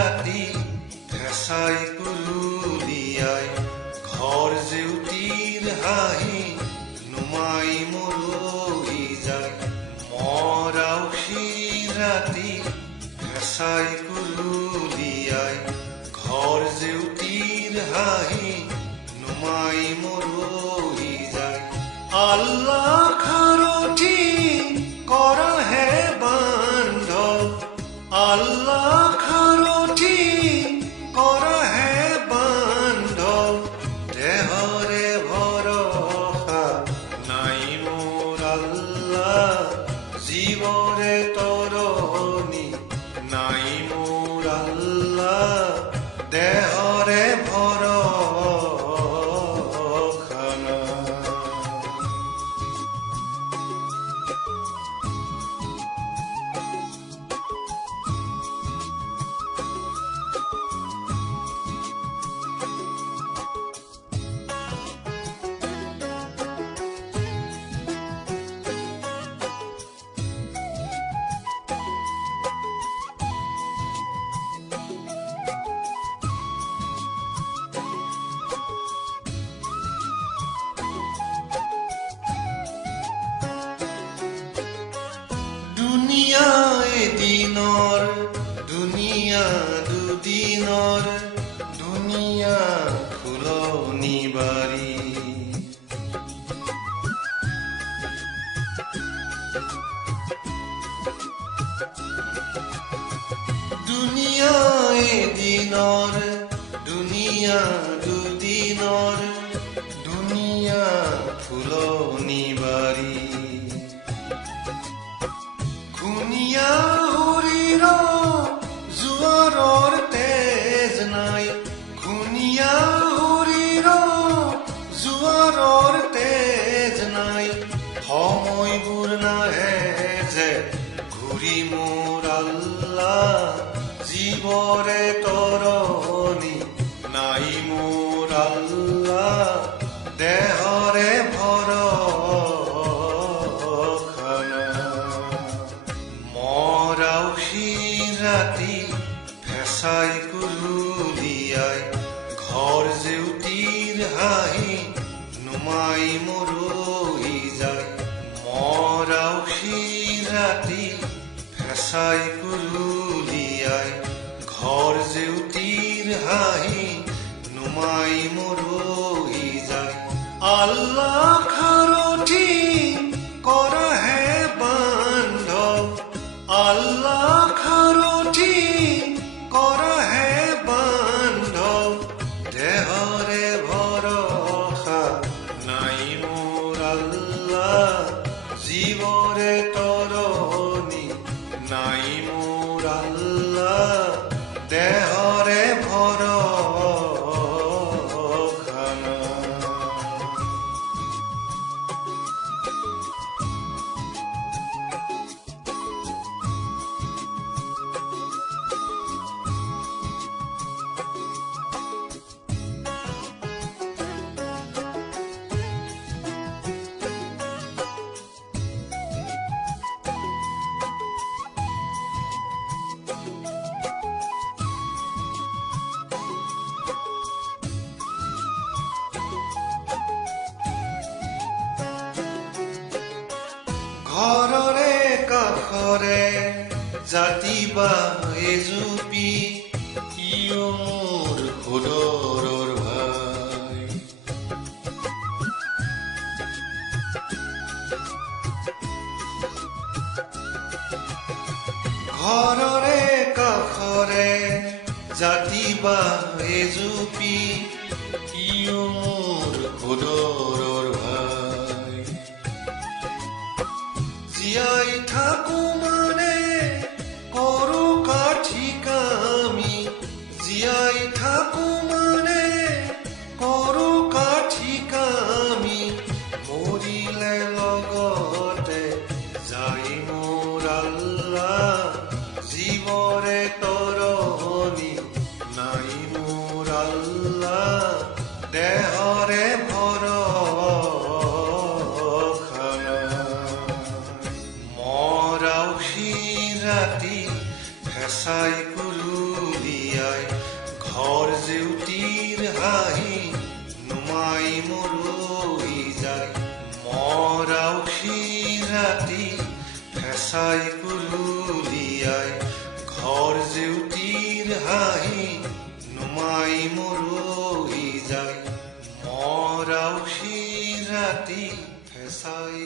ৰাতি ভেঁচাই কুৰুলিয়াই ঘৰ জেউতিৰ হাঁহি নুমাই মৰহি যায় মৰাউসী ৰাতি ভেঁচাই কুৰুলিয়াই ঘৰ জেউতিৰ হাঁহি নুমাই মৰহি যায় আল্লাহ খাৰঠি কৰাহে বান্ধৱ আল্লাহ খাৰঠি কৰাহে বান্ধৱ দেহৰে ভৰসা নাই মোৰ আল্লাহ জীৱৰে তৰণি নাই মোৰ আল্লাহ দেহৰে ভৰসা নাই। দুনিয়া এদিনৰ দুনিয়া দুদিনৰ দুনিয়া ফুলনি বাৰী দুনিয়া এদিনৰ দুনিয়া দুদিনৰ দুনিয়া ফুলনি বাৰী ঘূৰ্ণিয়া শৰীৰ জোৱাৰৰ তেজ নাই ঘূৰ্ণিয়া শৰীৰ জোৱাৰৰ তেজ নাই সময়বোৰ নাহে যে ঘূৰি মোৰ আল্লাহ জীৱৰে তৰণি নাই মোৰ আল্লাহ দেহৰে ভৰসা মৰাউসী ৰাতি ভেঁচাই কুৰুলিয়াই ঘৰ জেউতিৰ হাঁহি নুমাই মৰহি যায় মৰাউসী ৰাতি ভেঁচাই কুৰুলিয়াই ঘৰ জেউতিৰ হাঁহি নুমাই মৰহি যায় আল্লাহ খাৰঠি কৰাহে বান্ধৱ আল্লাহ খাৰঠি কৰাহে বান্ধৱ দেহৰে ভৰসা নাই মোৰ আল্লাহ জীৱৰে তৰণি নাই মোৰ আল্লাহ দেহৰে ভৰসা নাই। ঘৰৰে কাষৰে জাতি বা এজুপি ইও মোৰ সোদৰৰ ভাই ঘৰৰে কাষৰে জাতি বা এজুপি ইও মোৰ সোদৰৰ ভাই জীয়াই থাকো মানে কৰো কাঠি কামি জীয়াই থাকো মানে কৰো কাঠি কামি মৰিলে লগতে যাই মোৰ আল্লাহ জীৱৰে তৰণি নাই মোৰ আল্লাহ দেহৰে ভৰসা মৰাউসী ৰাতি ভেঁচাই কুৰুলিয়াই হেঁচাই কুৰুলিয়াই ঘৰ জেউতিৰ হাঁহি নুমাই মৰহি যায় মৰাউসী ৰাতি হেঁচাই